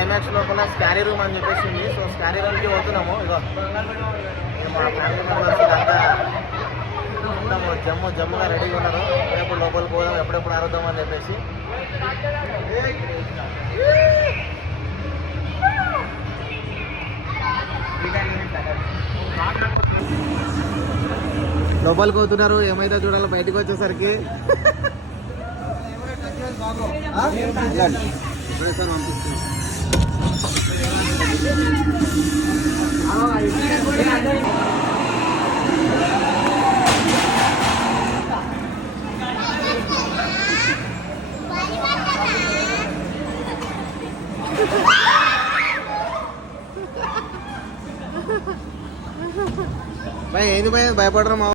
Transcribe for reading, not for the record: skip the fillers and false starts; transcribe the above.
IMAX లోపల scary room అని చెప్పేసింది. సో స్కారీ రూమ్కి పోతున్నాము. ఇగో మా ఫ్యామిలీ మెంబర్స్ అంతా జమ్ముగా రెడీగా ఉన్నారు. ఎప్పుడు లోపలికి పోదాం, ఎప్పుడెప్పుడు ఆరుద్దాం అని చెప్పేసి. లోపలికి పోతున్నారు. ఏమైతే చూడాలి బయటకు వచ్చేసరికి. ఏంది భయ భయపడరా?